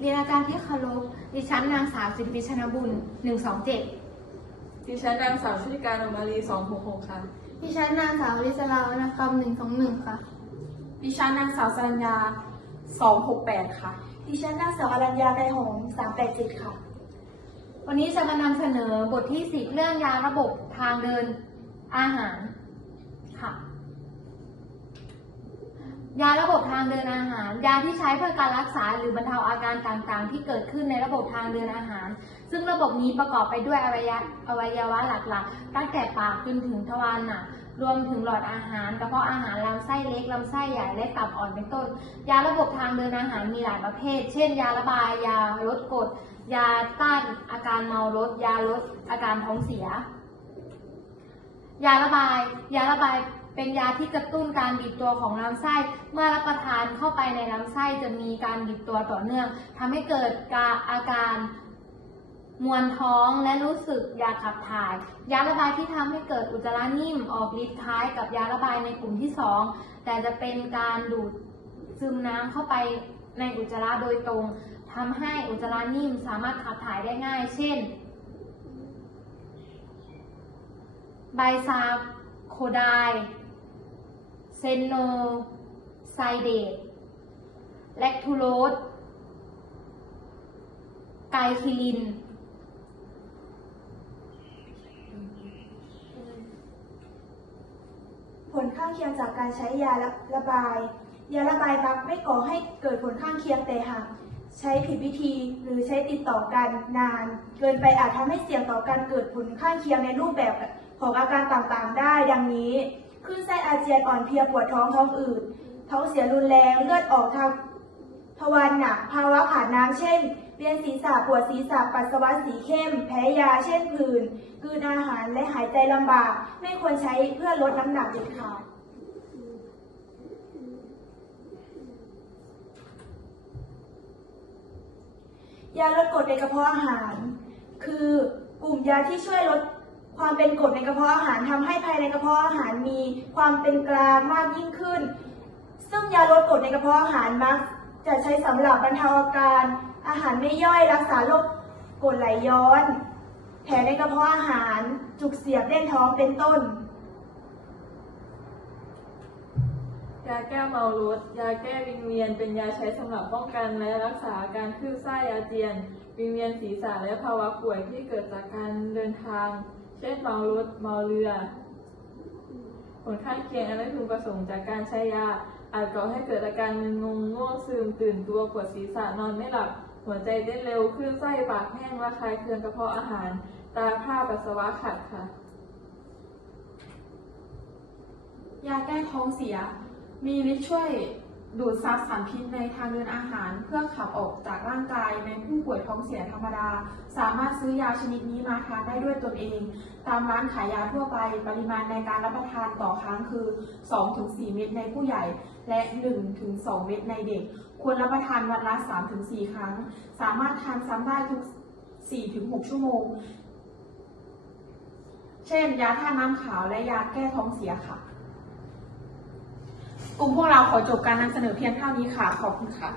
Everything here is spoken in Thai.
เรียนอาการที่เคารพดิฉันนางสาวสิริพิชนบุญ 127 ดิฉันนางสาวชุติการอมารี266 ค่ะ ดิฉันนางสาวลิศลาวรรณกรรม121 ค่ะ ดิฉันนางสาวสรัญญา 268 ค่ะ ดิฉันนางสาวอรัญญาไกรหงส์387 ค่ะ วันนี้จะมานำเสนอบทที่10เรื่องยาระบบทางเดินอาหารค่ะ ยาระบบทางเดินอาหาร ยาที่ใช้เพื่อการรักษาหรือบรรเทาอาการต่างๆ ที่เกิดขึ้นในระบบทางเดินอาหาร ซึ่งระบบนี้ประกอบไปด้วยอวัยวะอวัยวะหลักๆ ตั้งแต่ปากจนถึงทวารหนักรวมถึงหลอดอาหารกระเพาะอาหารลำไส้เล็กลำไส้ใหญ่และตับอ่อนเป็นต้น ยาระบบทางเดินอาหารมีหลายประเภท เช่น ยาระบาย ยาลดกรดยาต้านอาการเมารถ ยาลดอาการท้องเสีย ยาระบาย ยาระบาย เป็นยาที่กระตุ้นการบีบตัวของลำไส้ เมื่อรับประทานเข้าไปในลำไส้จะมีการบีบตัวต่อเนื่องทำให้เกิดกาอาการมวนท้องและรู้สึกอยากขับถ่าย ยาระบายที่ทำให้เกิดอุจจาระนิ่มออกฤทธิ์คล้ายกับยาระบายในกลุ่มที่สองแต่จะเป็นการดูดซึมน้ำเข้าไปในอุจจาระโดยตรงทำให้อุจจาระนิ่มสามารถขับถ่ายได้ง่าย เช่นไบซาโคได เซนโนไซเดตแลคทูโรสไกคิลิน ผลข้างเคียงจากการใช้ยาระบาย ยาระบายมักไม่ก่อให้เกิดผลข้างเคียงแต่หากใช้ผิดวิธีหรือใช้ติดต่อกันนาน เกินไปอาจทำให้เสี่ยงต่อการเกิดผลข้างเคียงในรูปแบบของอาการต่างๆได้ดังนี้ คลื่นไส้อาเจียนอ่อนเพลียปวดท้องท้องอืดท้องเสียรุนแรงเลือดออกทางทวารหนักภาวะขาดน้ำเช่นเวียนศีรษะปวดศีรษะปัสสาวะสีเข้ม แพ้ยาเช่นผื่นกืนอาหารและหายใจลำบาก ไม่ควรใช้เพื่อลดน้ำหนักเด็ดขาดยาลดกรดในกระเพาะอาหาร คือกลุ่มยาที่ช่วยลด ความเป็นกรดในกระเพาะอาหารทำให้ภายในกระเพาะอาหารมีความเป็นกลางมากยิ่งขึ้น ซึ่งยาลดกรดในกระเพาะอาหารมัก จะใช้สำหรับบรรเทาอาการอาหารไม่ย่อยรักษาโรคกรดไหลย้อน แผลในกระเพาะอาหาร จุกเสียบเล่นท้องเป็นต้น ยาแก้เมารถยาแก้วิงเวียนเป็นยาใช้สำหรับป้องกันและรักษาอาการคลื่นไส้อาเจียน วิงเวียนศีรษะและภาวะป่วยที่เกิดจากการเดินทาง เช่นเมารถเมาเรือ ผลข้างเคียงอันไม่พึงประสงค์จากการใช้ยา อาจก่อให้เกิดอาการมึนงงง่วงซึมตื่นตัวปวดศีรษะนอนไม่หลับ หัวใจเต้นเร็วคลื่นไส้ปากแห้งระคายเคืองกระเพาะอาหาร ตาผ้าปัสสาวะขัดค่ะ ยาแก้ท้องเสีย มีฤทธิ์ช่วย ดูดซับสารพิษในทางเดินอาหาร เพื่อขับออกจากร่างกายในผู้ป่วยท้องเสียธรรมดา สามารถซื้อยาชนิดนี้มาทานได้ด้วยตนเอง ตามร้านขายยาทั่วไปปริมาณในการรับประทานต่อครั้งคือ 2-4 เม็ดในผู้ใหญ่ และ 1-2 เม็ดในเด็ก ควรรับประทานวันละ 3-4 ครั้ง สามารถทานซ้ำได้ทุก 4-6 ชั่วโมง เช่น ยาท่าน้ำขาวและยาแก้ท้องเสียค่ะ กลุ่มพวกเราขอจบการนำเสนอเพียงเท่านี้ค่ะ ขอบคุณค่ะ